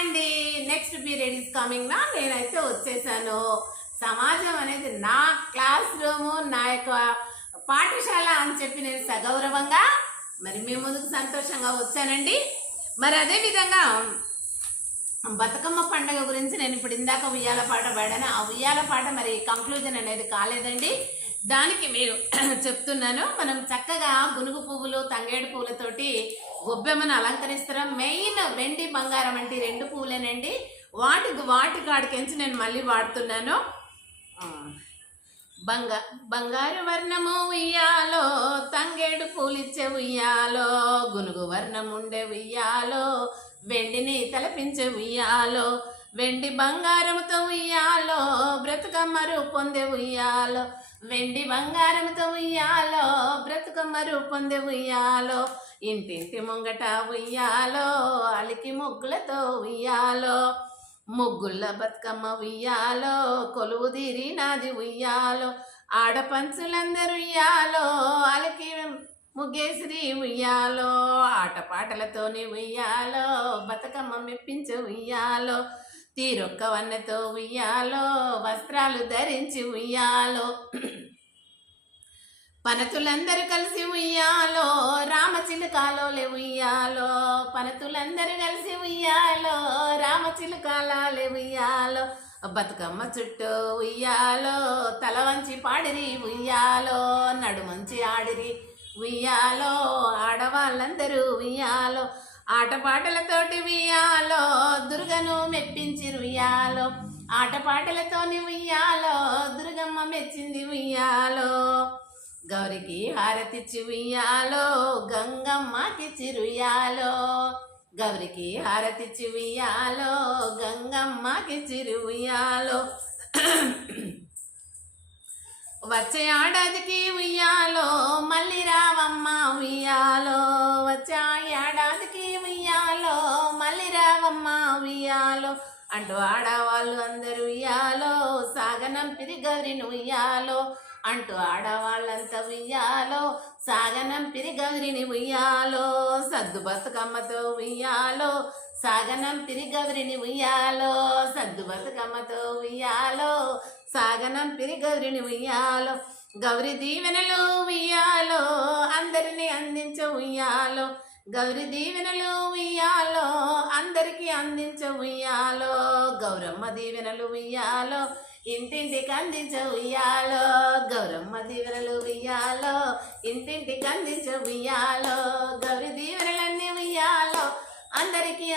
అండి, next period is coming నా. నేనైతే వచ్చేసాను. సమాజం అనేది నా క్లాస్ రూము, నా యొక్క పాఠశాల అని చెప్పి నేను సగౌరవంగా మరి మీ ముందుకు సంతోషంగా వచ్చానండి. మరి అదే విధంగా బతుకమ్మ పండుగ గురించి నేను ఇప్పుడు ఇందాక ఉయ్యాల పాట పాడాను. ఆ ఉయ్యాల పాట మరి కంక్లూజన్ అనేది కాలేదండి. దానికి మీరు చెప్తున్నాను. మనం చక్కగా గునుగు పువ్వులు, తంగేడు పువ్వులతోటి గొబ్బెమ్మను అలంకరిస్తాం. మెయిన్ వెండి బంగారం అంటే రెండు పువ్వులేనండి. వాటి కాడికెంచి నేను మళ్ళీ వాడుతున్నాను. బంగారు వర్ణము ఉయ్యాలో, తంగేడు పూలిచ్చే ఉయ్యాలో, గునుగు వర్ణం ఉండే ఉయ్యాలో, వెండిని తలపించే ఉయ్యాలో, వెండి బంగారముతో ఉయ్యాలో, బ్రతుకమ్మ రూపొందే ఉయ్యాలో, వెండి బంగారముతో ఉయ్యాలో, బ్రతుకమ్మ రూపొందే ఉయ్యాలో, ఇంటింటి ముంగట ఉయ్యాలో, అలికి ముగ్గులతో ఉయ్యాలో, ముగ్గుల బతుకమ్మ ఉయ్యాలో, కొలువు తీరి నాది ఉయ్యాలో, ఆడపంచులందరూ ఉయ్యాలో, అలికి ముగ్గేసిరి ఉయ్యాలో, ఆటపాటలతోనే ఉయ్యాలో, బతుకమ్మ మెప్పించే ఉయ్యాలో, తీరొక్క వన్నెతో ఉయ్యాలో, వస్త్రాలు ధరించి ఉయ్యాలో, పనతులందరూ కలిసి ఉయ్యాలో, రామచిలుకాలోలే ఉయ్యాలో, పనతులందరూ కలిసి ఉయ్యాలో, రామచిలుకాలే ఉయ్యాలో, బతుకమ్మ చుట్టూ ఉయ్యాలో, తల వంచి పాడిరి ఉయ్యాలో, నడుమంచి ఆడిరి ఉయ్యాలో, ఆడవాళ్ళందరూ ఉయ్యాలో, ఆటపాటలతోటి ఉయ్యాలో, దుర్గను మెప్పించి ఉయ్యాలో, ఆటపాటలతోని ఉయ్యాలో, దుర్గమ్మ మెచ్చింది ఉయ్యాలో, గౌరికి హారతిచ్చి ఉయ్యాలో, గంగమ్మకి చిరుయాలో, గౌరికి హారతిచ్చి ఉయ్యాలో, గంగమ్మకి చిరుయాలో, వచ్చే ఏడాదికి ఉయ్యాలో, మళ్ళీ రావమ్మ ఉయ్యాలో, వచ్చే ఏడాదికి ఉయ్యాలో, మళ్ళీ రావమ్మ ఉయ్యాలో అంటూ ఆడవాళ్ళు అందరూ ఉయ్యాలో, సాగనంపిరి గౌరిని ఉయ్యాలో అంటూ ఆడవాళ్ళంతా ఉయ్యాలో, సాగనంపిరి గౌరిని ఉయ్యాలో, సద్దు బతుకమ్మతో ఉయ్యాలో, సాగనంపిరి గౌరిని ఉయ్యాలో, సద్దు బతుకమ్మతో ఉయ్యాలో, సాగనంపిరి గౌరిని ఉయ్యాలో, గౌరి దీవెనలు ఉయ్యాలో, అందరినీ అందించ ఉయ్యాలో, గౌరి దీవెనలు ఉయ్యాలో, అందరికీ అందించ ఉయ్యాలో, గౌరమ్మ దీవెనలు ఉయ్యాలో, ఇంటింటికి అందించ ఉయ్యాలో, గౌరమ్మ దీవెనలు ఉయ్యాలో, ఇంటింటికి అందించ ఉయ్యాలో, గౌరి దీవెనలన్నీ ఉయ్యాలో, అందరికీ